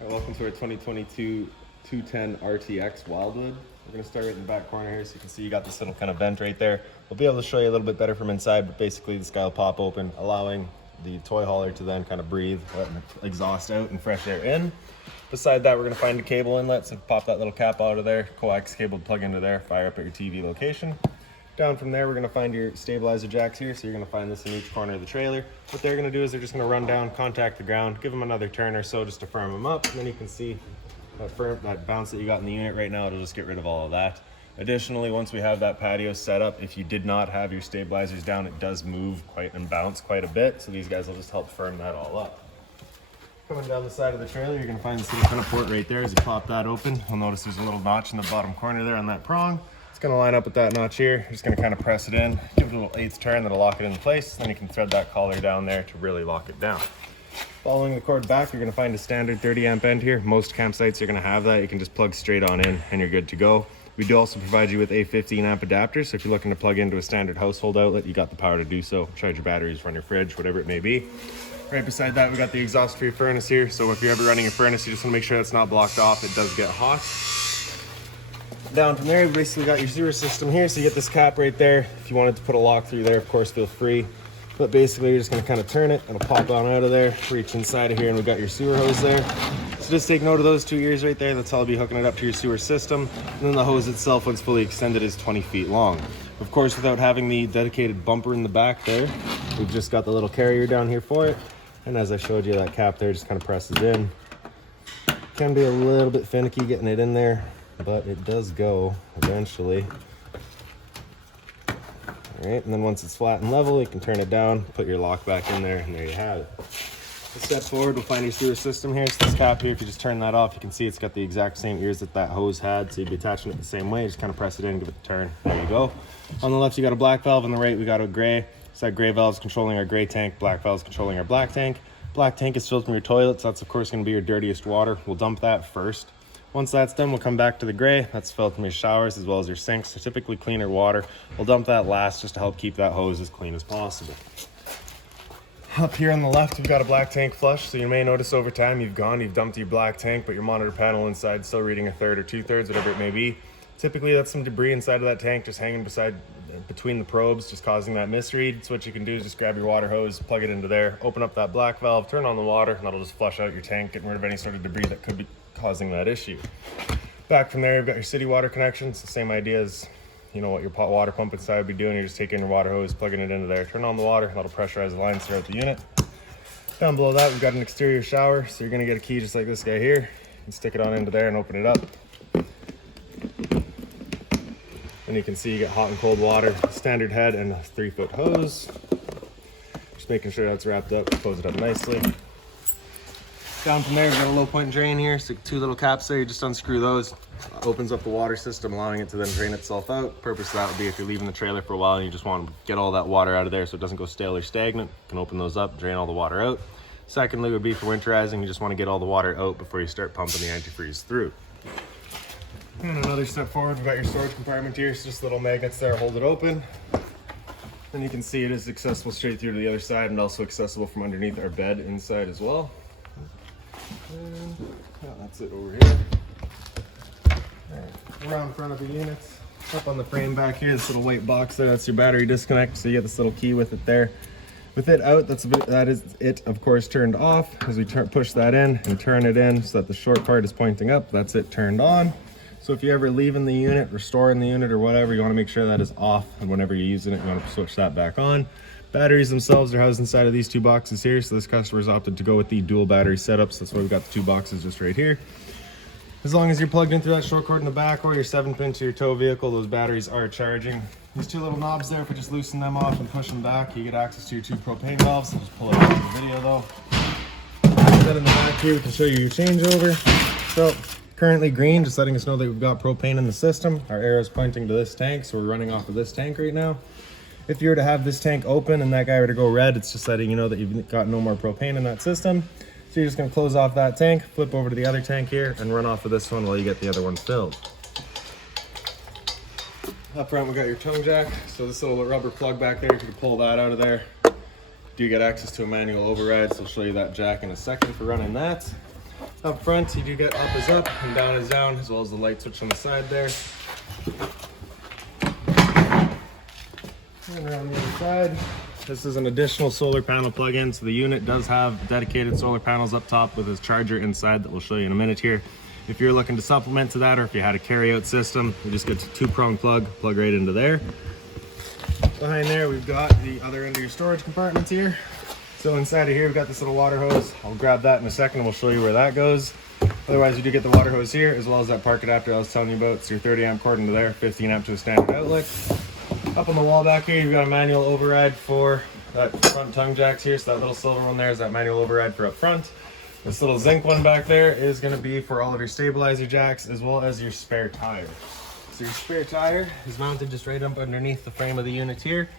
Alright, welcome to our 2022 210 RTX Wildwood. We're going to start right in the back corner here so you can see you got this little kind of vent right there. We'll be able to show you a little bit better from inside, but basically this guy will pop open, allowing the toy hauler to then kind of breathe, letting the exhaust out and fresh air in. Beside that, we're going to find a cable inlet, so pop that little cap out of there, coax cable to plug into there, fire up at your TV location. Down from there, we're going to find your stabilizer jacks here, so you're going to find this in each corner of the trailer. What they're going to do is they're just going to run down, contact the ground, give them another turn or so just to firm them up, and then you can see that bounce that you got in the unit right now, it'll just get rid of all of that. Additionally, once we have that patio set up, if you did not have your stabilizers down, it does move and bounce quite a bit, so these guys will just help firm that all up. Coming down the side of the trailer, you're going to find this little kind of port right there. As you pop that open, you'll notice there's a little notch in the bottom corner there on that prong. Going to line up with that notch here. You're just going to kind of press it in, give it a little eighth turn, that'll lock it in place. Then you can thread that collar down there to really lock it down. Following the cord back, you're going to find a standard 30 amp end here. Most campsites are going to have that. You can just plug straight on in and you're good to go. We do also provide you with a 15 amp adapter, so if you're looking to plug into a standard household outlet, you got the power to do so. Charge your batteries, run your fridge, whatever it may be. Right beside that, we got the exhaust for your furnace here. So if you're ever running a furnace, you just want to make sure that's not blocked off. It does get hot. Down from there, you basically got your sewer system here, so you get this cap right there. If you wanted to put a lock through there, of course, feel free. But basically, you're just going to kind of turn it, it'll pop on out of there, reach inside of here, and we've got your sewer hose there. So just take note of those two ears right there. That's how I'll be hooking it up to your sewer system. And then the hose itself, once fully extended, is 20 feet long. Of course, without having the dedicated bumper in the back there, we've just got the little carrier down here for it. And as I showed you, that cap there just kind of presses in. Can be a little bit finicky getting it in there, but it does go eventually. All right, and then once it's flat and level, you can turn it down, put your lock back in there, and there you have it. Let's step forward, we'll find your sewer system here. So this cap here, if you just turn that off, you can see it's got the exact same ears that hose had, so you'd be attaching it the same way. Just kind of press it in, give it a turn, there you go. On the left, you got a black valve, on the right, we got a gray. So that gray valve is controlling our gray tank, black valve is controlling our black tank. Black tank is filled from your toilet, so that's of course gonna be your dirtiest water. We'll dump that first. Once that's done, we'll come back to the gray. That's filled from your showers as well as your sinks. So typically cleaner water. We'll dump that last just to help keep that hose as clean as possible. Up here on the left, we've got a black tank flush. So you may notice over time you've dumped your black tank, but your monitor panel inside still reading a third or 2/3, whatever it may be. Typically that's some debris inside of that tank just hanging between the probes, just causing that misread. So what you can do is just grab your water hose, plug it into there, open up that black valve, turn on the water, and that'll just flush out your tank, getting rid of any sort of debris that could be causing that issue. Back from there, you've got your city water connections. The same idea as what your water pump inside would be doing. You're just taking your water hose, plugging it into there, turn on the water, that'll pressurize the lines throughout the unit. Down below that, we've got an exterior shower. So you're gonna get a key just like this guy here. You can stick it on into there and open it up. And you can see you get hot and cold water, standard head and a 3-foot hose. Just making sure that's wrapped up, close it up nicely. Down from there, we've got a low point drain here. So 2 little caps there, you just unscrew those. Opens up the water system, allowing it to then drain itself out. Purpose of that would be if you're leaving the trailer for a while and you just want to get all that water out of there so it doesn't go stale or stagnant. You can open those up, drain all the water out. Secondly would be for winterizing, you just want to get all the water out before you start pumping the antifreeze through. And another step forward, we've got your storage compartment here. So just little magnets there, hold it open. And you can see it is accessible straight through to the other side and also accessible from underneath our bed inside as well. And that's it over here. Right, around front of the units, up on the frame back here, this little white box there, that's your battery disconnect. So you get this little key with it there. With it out, that is it, of course, turned off. As we push that in and turn it in so that the short part is pointing up, that's it turned on. So if you're ever leaving the unit, restoring the unit or whatever, you want to make sure that is off, and whenever you're using it, you want to switch that back on. Batteries themselves are housed inside of these 2 boxes here. So this customer's opted to go with the dual battery setup. So that's why we've got the 2 boxes just right here. As long as you're plugged in through that short cord in the back or your 7-pin to your tow vehicle, those batteries are charging. These 2 little knobs there, if we just loosen them off and push them back, you get access to your 2 propane valves. I'll just pull it out of the video though. Then in the back here, we can show you your changeover. So currently green, just letting us know that we've got propane in the system. Our arrow is pointing to this tank, so we're running off of this tank right now. If you were to have this tank open and that guy were to go red, it's just letting you know that you've got no more propane in that system. So you're just gonna close off that tank, flip over to the other tank here, and run off of this one while you get the other one filled. Up front, we got your tongue jack. So this little rubber plug back there, you can pull that out of there. Do get access to a manual override, so I'll show you that jack in a second for running that. Up front, you do get up is up and down is down, as well as the light switch on the side there. And around the other side, this is an additional solar panel plug-in. So the unit does have dedicated solar panels up top with its charger inside that we'll show you in a minute here. If you're looking to supplement to that, or if you had a carry-out system, you just get a two-prong plug right into there. Behind there, we've got the other end of your storage compartments here. So inside of here, we've got this little water hose. I'll grab that in a second and we'll show you where that goes. Otherwise, you do get the water hose here, as well as that park adapter I was telling you about. It's your 30 amp cord into there, 15 amp to a standard outlet. Up on the wall back here, you've got a manual override for that front tongue jacks here. So that little silver one there is that manual override for up front. This little zinc one back there is going to be for all of your stabilizer jacks, as well as your spare tire. So your spare tire is mounted just right up underneath the frame of the unit here.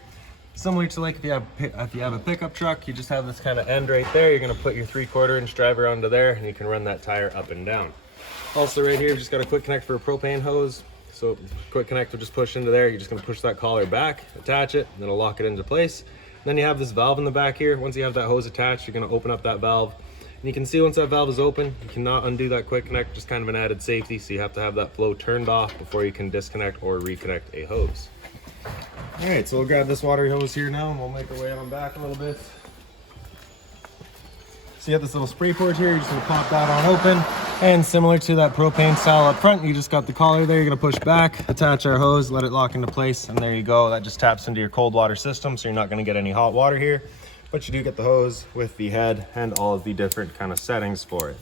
Similar to like if you have a pickup truck, you just have this kind of end right there. You're going to put your 3/4 inch driver onto there, and you can run that tire up and down. Also right here, you've just got a quick connect for a propane hose. So quick connect will just push into there. You're just going to push that collar back, attach it, and then it'll lock it into place. And then you have this valve in the back here. Once you have that hose attached, you're going to open up that valve. And you can see once that valve is open, you cannot undo that quick connect, just kind of an added safety. So you have to have that flow turned off before you can disconnect or reconnect a hose. All right, so we'll grab this water hose here now and we'll make our way on back a little bit. So you have this little spray port here, you're just gonna pop that on open. And similar to that propane style up front, you just got the collar there, you're gonna push back, attach our hose, let it lock into place, and there you go. That just taps into your cold water system, so you're not gonna get any hot water here. But you do get the hose with the head and all of the different kind of settings for it.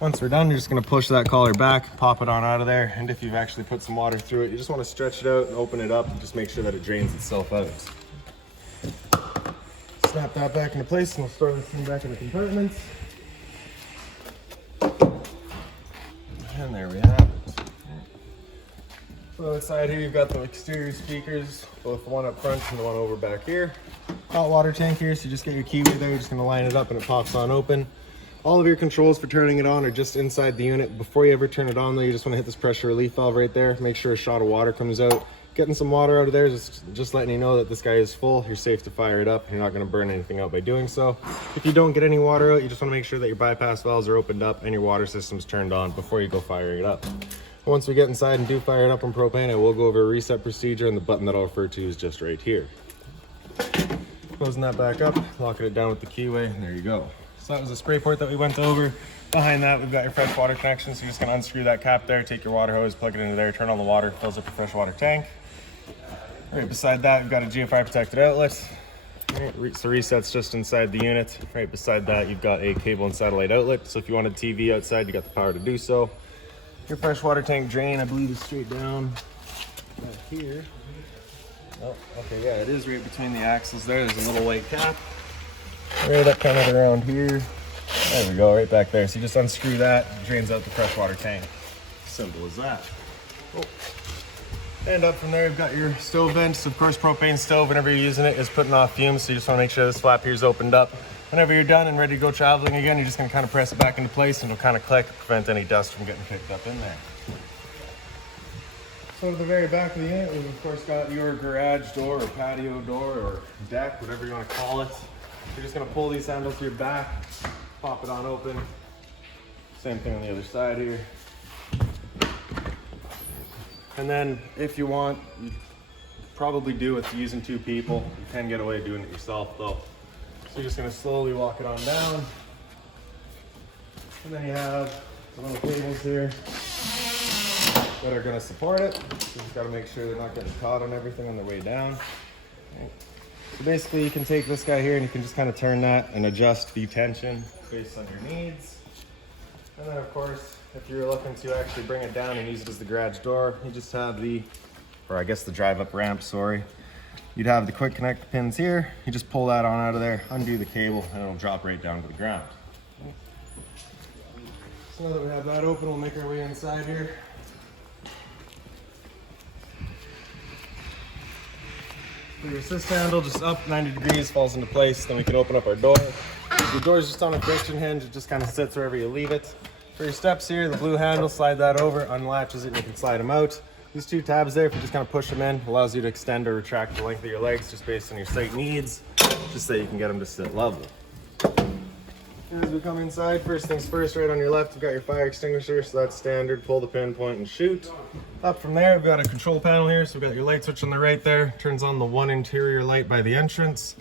Once we're done, you're just gonna push that collar back, pop it on out of there, and if you've actually put some water through it, you just wanna stretch it out and open it up and just make sure that it drains itself out. Snap that back into place and we'll store this thing back in the compartments. And there we have it. So inside here, you've got the exterior speakers, both the one up front and the one over back here. Hot water tank here, so you just get your keyway there, you're just gonna line it up and it pops on open. All of your controls for turning it on are just inside the unit. Before you ever turn it on though, you just wanna hit this pressure relief valve right there. Make sure a shot of water comes out. Getting some water out of there is just letting you know that this guy is full. You're safe to fire it up. You're not gonna burn anything out by doing so. If you don't get any water out, you just wanna make sure that your bypass valves are opened up and your water system's turned on before you go firing it up. Once we get inside and do fire it up on propane, I will go over a reset procedure, and the button that I'll refer to is just right here. Closing that back up, locking it down with the keyway, and there you go. So that was the spray port that we went over. Behind that, we've got your fresh water connection. So you're just gonna unscrew that cap there, take your water hose, plug it into there, turn on the water, fills up your fresh water tank. Right beside that, we've got a GFI protected outlet. Right, so reset's just inside the unit. Right beside that, you've got a cable and satellite outlet. So if you wanted TV outside, you got the power to do so. Your fresh water tank drain, I believe, is straight down back here. Oh, okay, yeah, it is right between the axles there. There's a little white cap. Right up kind of around here. There we go, right back there. So you just unscrew that, it drains out the freshwater tank. Simple as that. Oh. And up from there, you've got your stove vents. Of course, propane stove, whenever you're using it, is putting off fumes. So you just want to make sure this flap here is opened up. Whenever you're done and ready to go traveling again, you're just going to kind of press it back into place, and it'll kind of click to prevent any dust from getting picked up in there. So to the very back of the unit, we've of course got your garage door or patio door or deck, whatever you want to call it. You're just going to pull these handles to your back, pop it on open. Same thing on the other side here. And then if you want, you probably do with using two people. You can get away doing it yourself though. So you're just going to slowly walk it on down. And then you have the little cables here that are going to support it. So you just got to make sure they're not getting caught on everything on their way down. Right. So basically you can take this guy here and you can just kind of turn that and adjust the tension based on your needs. And then of course, if you're looking to actually bring it down and use it as the garage door, you just have the, or I guess the drive up ramp, sorry. You'd have the quick connect pins here. You just pull that on out of there, undo the cable, and it'll drop right down to the ground. So now that we have that open, we'll make our way inside here. So your assist handle just up 90 degrees, falls into place, then we can open up our door. The door is just on a friction hinge, it just kind of sits wherever you leave it. For your steps here, the blue handle, slide that over, unlatches it, and you can slide them out. These two tabs there, if you just kind of push them in, allows you to extend or retract the length of your legs just based on your site needs, just so you can get them to sit level. As we come inside, first things first, right on your left, you've got your fire extinguisher, so that's standard. Pull the pin, point, and shoot. Up from there, we've got a control panel here, so we've got your light switch on the right there. Turns on the one interior light by the entrance.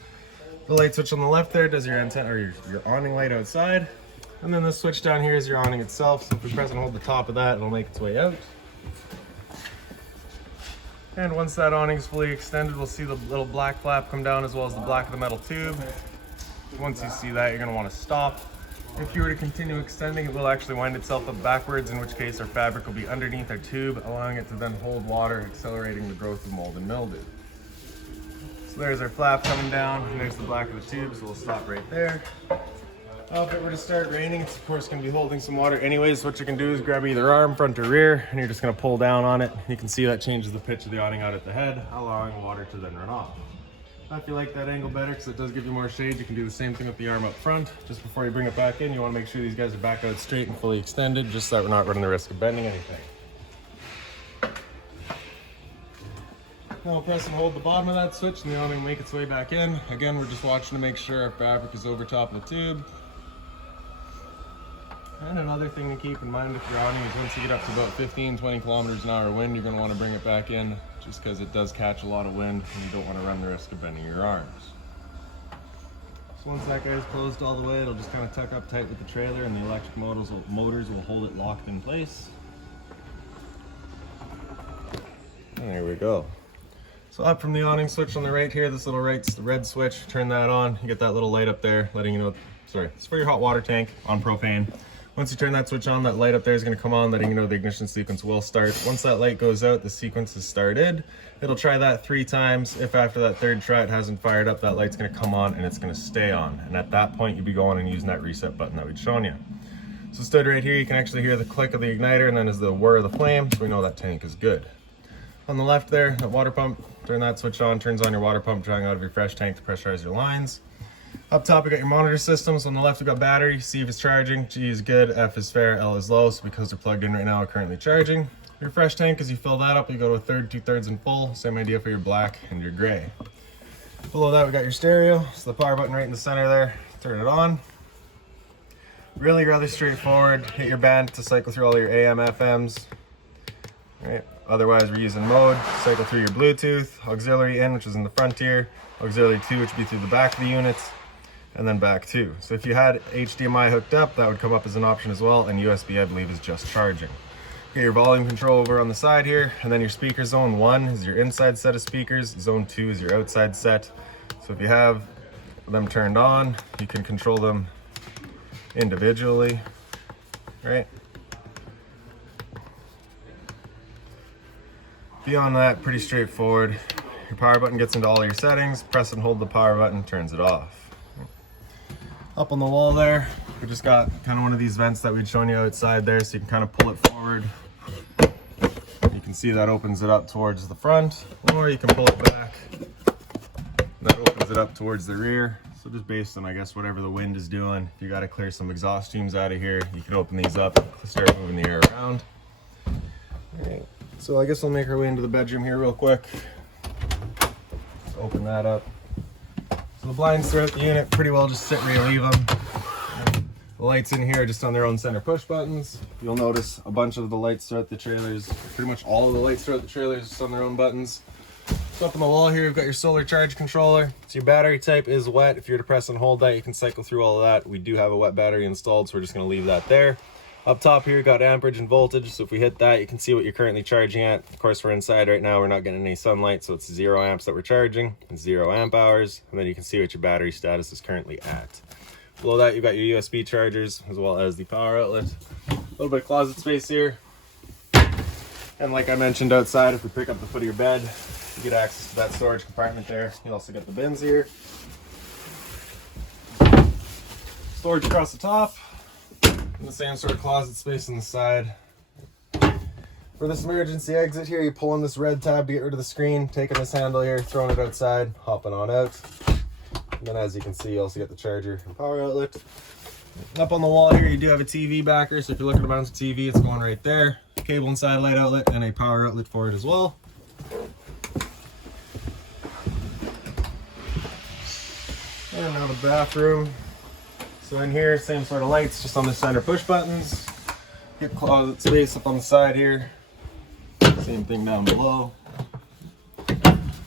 The light switch on the left there does your antenna or your awning light outside. And then the switch down here is your awning itself, so if we press and hold the top of that, it'll make its way out. And once that awning is fully extended, we'll see the little black flap come down as well as the black of the metal tube. Once you see that, you're going to want to stop. If you were to continue extending, it will actually wind itself up backwards, in which case our fabric will be underneath our tube, allowing it to then hold water, accelerating the growth of mold and mildew. So there's our flap coming down, and there's the black of the tube, so we'll stop right there. If it were to start raining, it's of course going to be holding some water anyways. What you can do is grab either arm, front or rear, and you're just going to pull down on it. You can see that changes the pitch of the awning out at the head, allowing water to then run off. If you like that angle better, because it does give you more shade, you can do the same thing with the arm up front. Just before you bring it back in, you want to make sure these guys are back out straight and fully extended, just so that we're not running the risk of bending anything. Now we'll press and hold the bottom of that switch, and the awning will make its way back in. Again, we're just watching to make sure our fabric is over top of the tube. And another thing to keep in mind with your awning is once you get up to about 15-20 kilometers an hour wind, you're going to want to bring it back in, just because it does catch a lot of wind and you don't want to run the risk of bending your arms. So once that guy's closed all the way, it'll just kind of tuck up tight with the trailer, and the electric motors will hold it locked in place. And there we go. So up from the awning switch on the right here, this little right's the red switch. Turn that on, you get that little light up there letting you know, sorry, it's for your hot water tank on propane. Once you turn that switch on, that light up there is going to come on, letting you know the ignition sequence will start. Once that light goes out, the sequence is started. It'll try that 3 times. If after that third try it hasn't fired up, that light's going to come on and it's going to stay on. And at that point, you'll be going and using that reset button that we'd shown you. So stood right here, you can actually hear the click of the igniter, and then as the whir of the flame, so we know that tank is good. On the left there, that water pump, turn that switch on, turns on your water pump, drawing out of your fresh tank to pressurize your lines. Up top, we got your monitor systems. On the left, we got battery. C if it's charging, G is good, F is fair, L is low. So because they're plugged in right now, we're currently charging. Your fresh tank, as you fill that up, you go to a third, 2/3, and full. Same idea for your black and your gray. Below that, we got your stereo. So the power button right in the center there. Turn it on. Really straightforward. Hit your band to cycle through all your AM, FMs. Right. Otherwise, we're using mode. Cycle through your Bluetooth, auxiliary in, which is in the front here, auxiliary 2, which would be through the back of the unit, and then back 2. So if you had HDMI hooked up, that would come up as an option as well, and USB, I believe, is just charging. Get your volume control over on the side here, and then your speaker zone 1 is your inside set of speakers, zone 2 is your outside set. So if you have them turned on, you can control them individually, right? Beyond that, pretty straightforward. Your power button gets into all your settings. Press and hold the power button, turns it off. Up on the wall there, we just got kind of one of these vents that we'd shown you outside there, so you can kind of pull it forward. You can see that opens it up towards the front, or you can pull it back. That opens it up towards the rear. So just based on, I guess, whatever the wind is doing, if you got to clear some exhaust fumes out of here, you can open these up, start moving the air around. All right. So I guess we'll make our way into the bedroom here real quick. Let's open that up. So the blinds throughout the unit pretty well just sit where you leave them. The lights in here are just on their own center push buttons. You'll notice a bunch of the lights throughout the trailers, pretty much all of the lights throughout the trailers just on their own buttons. So up on the wall here, you've got your solar charge controller. So your battery type is wet. If you were to press and hold that, you can cycle through all of that. We do have a wet battery installed, so we're just going to leave that there. Up top here, you got amperage and voltage. So if we hit that, you can see what you're currently charging at. Of course, we're inside right now. We're not getting any sunlight, so it's 0 amps that we're charging, and 0 amp hours. And then you can see what your battery status is currently at. Below that, you've got your USB chargers, as well as the power outlet. A little bit of closet space here. And like I mentioned outside, if we pick up the foot of your bed, you get access to that storage compartment there. You also get the bins here. Storage across the top. And the same sort of closet space on the side. For this emergency exit here, you pull on this red tab to get rid of the screen, taking this handle here, throwing it outside, hopping on out. And then as you can see, you also get the charger and power outlet. Up on the wall here, you do have a TV backer, so if you're looking to mount a TV, it's going right there. Cable and satellite outlet, and a power outlet for it as well. And now the bathroom. So in here, same sort of lights, just on the center push buttons. Get closet space up on the side here. Same thing down below.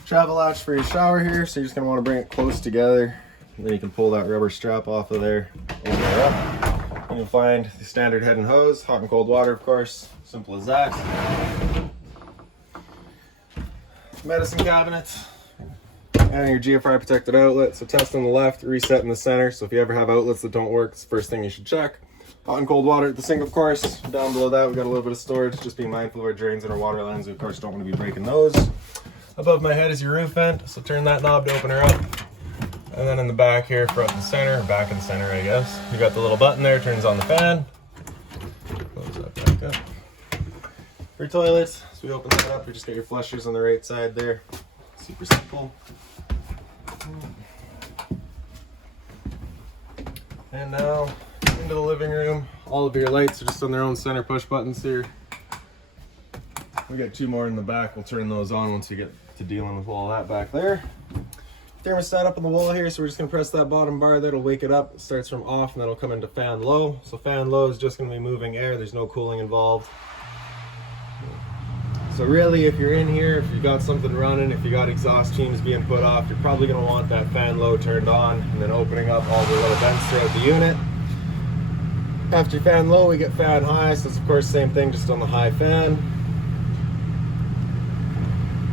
Travel latch for your shower here, so you're just gonna want to bring it close together. And then you can pull that rubber strap off of there, open it up. And you'll find the standard head and hose, hot and cold water, of course. Simple as that. Medicine cabinet. And your GFI protected outlet. So test on the left, reset in the center. So if you ever have outlets that don't work, it's the first thing you should check. Hot and cold water at the sink, of course. Down below that, we've got a little bit of storage. Just being mindful of our drains and our water lines. We, of course, don't want to be breaking those. Above my head is your roof vent. So turn that knob to open her up. And then in the back here, front and center, back and center, I guess. You got the little button there, turns on the fan. Close that back up. For your toilets, so we open that up, you just got your flushers on the right side there. Super simple. And now into the living room. All of your lights are just on their own center push buttons here. We got two more in the back. We'll turn those on once we get to dealing with all that back there. Thermostat up on the wall here, so we're just gonna press that bottom bar there. It'll wake it up. It starts from off and that'll come into fan low. So fan low is just gonna be moving air. There's no cooling involved. So really, if you're in here, if you got something running, if you got exhaust fumes being put off, you're probably gonna want that fan low turned on and then opening up all the little vents throughout the unit. After fan low, we get fan high. So it's of course same thing, just on the high fan.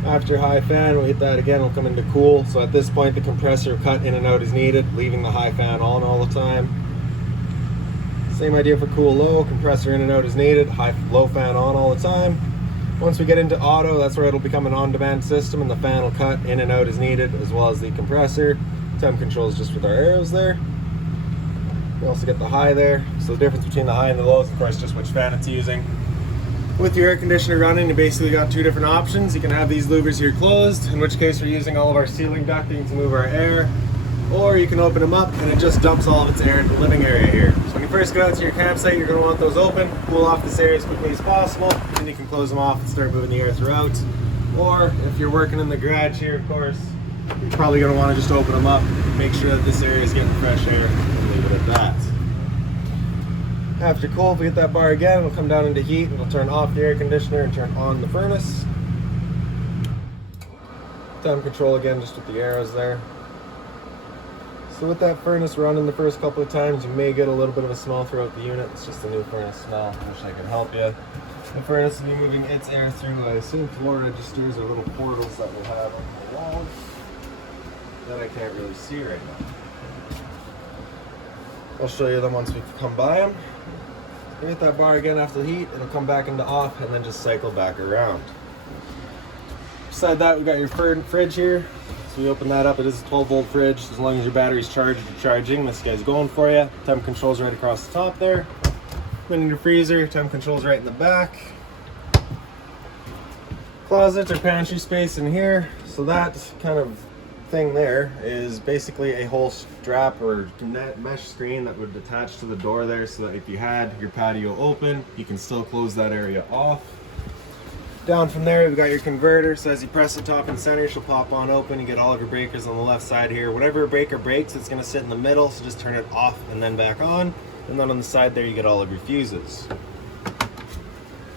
After high fan, we'll hit that again, it'll come into cool. So at this point, the compressor cut in and out is needed, leaving the high fan on all the time. Same idea for cool low, compressor in and out is needed, low fan on all the time. Once we get into auto, that's where it'll become an on-demand system and the fan will cut in and out as needed, as well as the compressor. Temp controls just with our arrows there. We also get the high there. So the difference between the high and the low is of course just which fan it's using. With your air conditioner running, you basically got two different options. You can have these louvers here closed, in which case we're using all of our ceiling ducting to move our air, or you can open them up and it just dumps all of its air into the living area here. So when you first get out to your campsite, you're going to want those open, cool off this area as quickly as possible, and you can close them off and start moving the air throughout. Or if you're working in the garage here, of course, you're probably going to want to just open them up, make sure that this area is getting fresh air, and leave it at that. After cool, if we hit that bar again, it'll come down into heat and it'll turn off the air conditioner and turn on the furnace. Temp control again, just with the arrows there. So with that furnace running the first couple of times, you may get a little bit of a smell throughout the unit. It's just a new furnace smell. I wish I could help you. The furnace will be moving its air through, I assume, floor registers or little portals that we'll have on the walls that I can't really see right now. I'll show you them once we come by them. You hit that bar again after the heat, it'll come back into off and then just cycle back around. Beside that, we got your fridge here. So we open that up, it is a 12-volt fridge. As long as your battery's charged or charging, this guy's going for you. Temp control's right across the top there. Then in your freezer, temp control's right in the back. Closet or pantry space in here. So that kind of thing there is basically a whole strap or net mesh screen that would attach to the door there, so that if you had your patio open, you can still close that area off. Down from there, we've got your converter, so as you press the top and center, she'll pop on open. You get all of your breakers on the left side here. Whatever breaker breaks, it's going to sit in the middle, so just turn it off and then back on. And then on the side there, you get all of your fuses.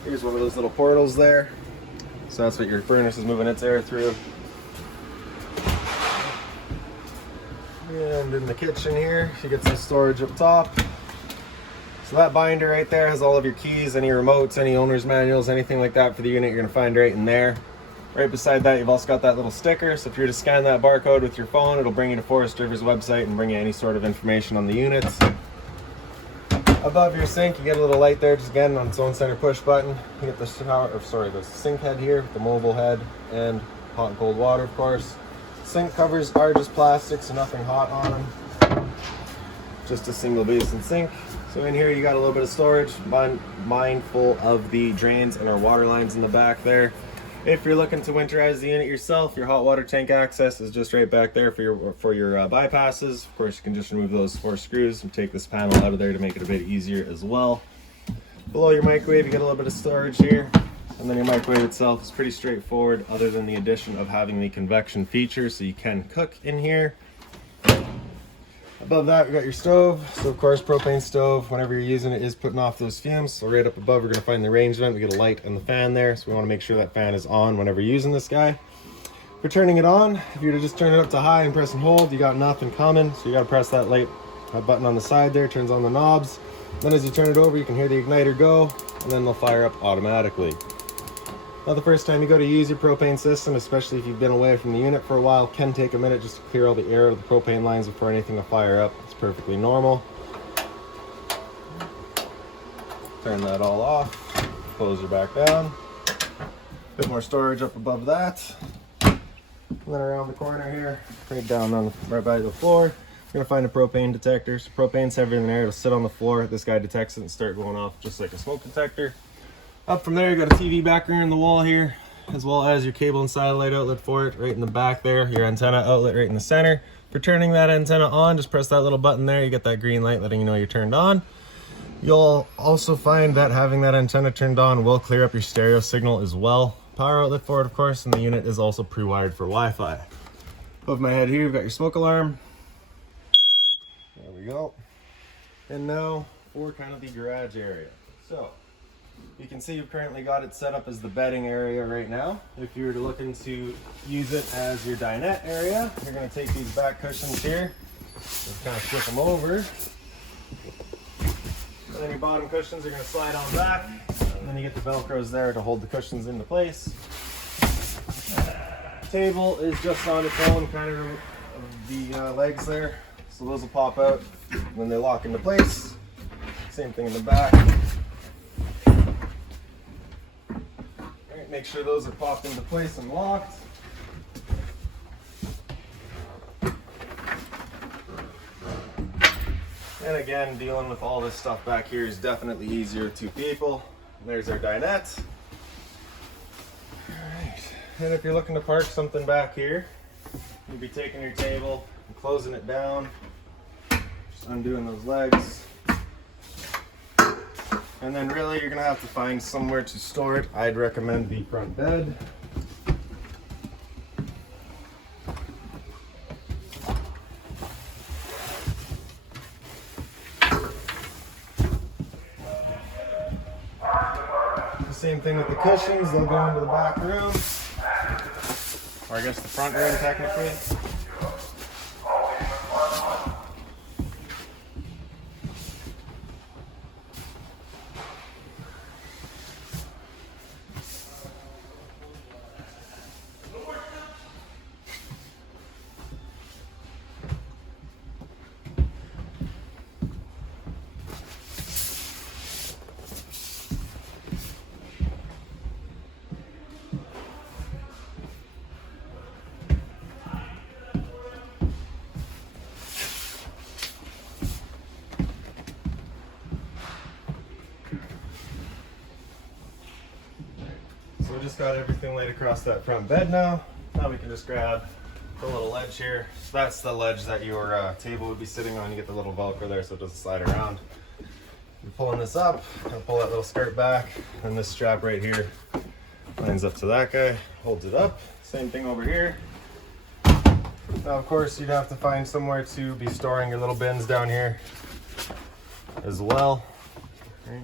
Here's one of those little portals there. So that's what your furnace is moving its air through. And in the kitchen here, you get some storage up top. So that binder right there has all of your keys, any remotes, any owner's manuals, anything like that for the unit, you're gonna find right in there. Right beside that, you've also got that little sticker. So if you're to scan that barcode with your phone, it'll bring you to Forest River's website and bring you any sort of information on the units. Above your sink, you get a little light there, just again on its own center push button. You get the the sink head here, the mobile head, and hot and cold water, of course. Sink covers are just plastic, so nothing hot on them. Just a single basin sink. So in here you got a little bit of storage, mindful of the drains and our water lines in the back there. If you're looking to winterize the unit yourself, your hot water tank access is just right back there for your bypasses. Of course, you can just remove those 4 screws and take this panel out of there to make it a bit easier as well. Below your microwave, you get a little bit of storage here. And then your microwave itself is pretty straightforward, other than the addition of having the convection feature, so you can cook in here. Above that, we got your stove. So of course, propane stove, whenever you're using it, is putting off those fumes. So right up above, we're gonna find the range vent. We get a light and the fan there. So we wanna make sure that fan is on whenever you're using this guy. For turning it on, if you were to just turn it up to high and press and hold, you got nothing coming. So you gotta press that light button on the side there, turns on the knobs. Then as you turn it over, you can hear the igniter go, and then they'll fire up automatically. Now the first time you go to use your propane system, especially if you've been away from the unit for a while, can take a minute just to clear all the air out of the propane lines before anything will fire up. It's perfectly normal. Turn that all off, close her back down. Bit more storage up above that. And then around the corner here, right down on right by the floor, you're gonna find a propane detector. So propane's heavier than air, it'll sit on the floor. This guy detects it and start going off just like a smoke detector. Up from there, you got a TV backer in the wall here, as well as your cable and satellite outlet for it right in the back there, your antenna outlet right in the center. For turning that antenna on, just press that little button there, you get that green light letting you know you're turned on. You'll also find that having that antenna turned on will clear up your stereo signal as well. Power outlet for it, of course, and the unit is also pre-wired for Wi-Fi. Above my head here, you've got your smoke alarm. There we go. And now for kind of the garage area. So you can see you've currently got it set up as the bedding area right now. If you were to looking to use it as your dinette area, you're going to take these back cushions here, just kind of flip them over. And then your bottom cushions are going to slide on back. And then you get the Velcros there to hold the cushions into place. Table is just on its own, kind of the legs there. So those will pop out when they lock into place. Same thing in the back. Make sure those are popped into place and locked. And again, dealing with all this stuff back here is definitely easier with two people. And there's our dinette. Alright, and if you're looking to park something back here, you'll be taking your table and closing it down, just undoing those legs. And then really you're gonna have to find somewhere to store it. I'd recommend the front bed. The same thing with the cushions, they'll go into the back room. Or I guess the front room technically. So we just got everything laid across that front bed now. Now we can just grab the little ledge here. So that's the ledge that your table would be sitting on. You get the little Velcro there so it doesn't slide around. You're pulling this up, and pull that little skirt back, and this strap right here lines up to that guy, holds it up. Same thing over here. Now of course you'd have to find somewhere to be storing your little bins down here as well. Right.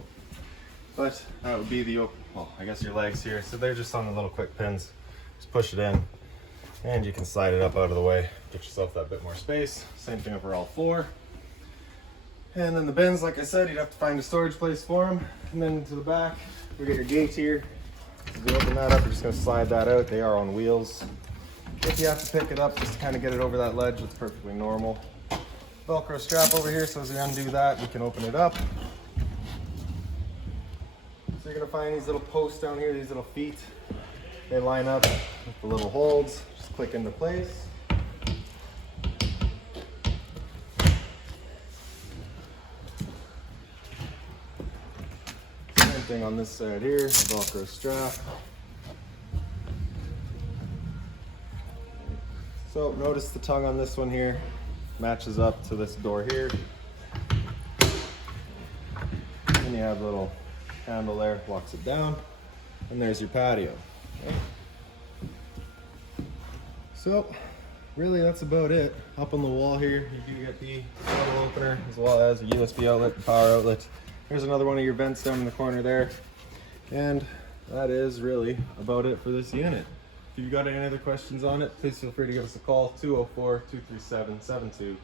But that would be the, well, I guess your legs here. So they're just on the little quick pins. Just push it in and you can slide it up out of the way. Get yourself that bit more space. Same thing over all four. And then the bins, like I said, you'd have to find a storage place for them. And then to the back, we got your gate here. So if you open that up, you're just gonna slide that out. They are on wheels. If you have to pick it up just to kind of get it over that ledge, it's perfectly normal. Velcro strap over here, so as you undo that, you can open it up. So you're gonna find these little posts down here, these little feet. They line up with the little holds, just click into place. Same thing on this side here, Velcro strap. So notice the tongue on this one here matches up to this door here. And you have a little handle there, locks it down, and there's your patio. Okay. So really that's about it. Up on the wall here, you do get the bottle opener as well as a USB outlet and power outlet. There's another one of your vents down in the corner there. And that is really about it for this unit. If you've got any other questions on it, please feel free to give us a call, 204-237-7272.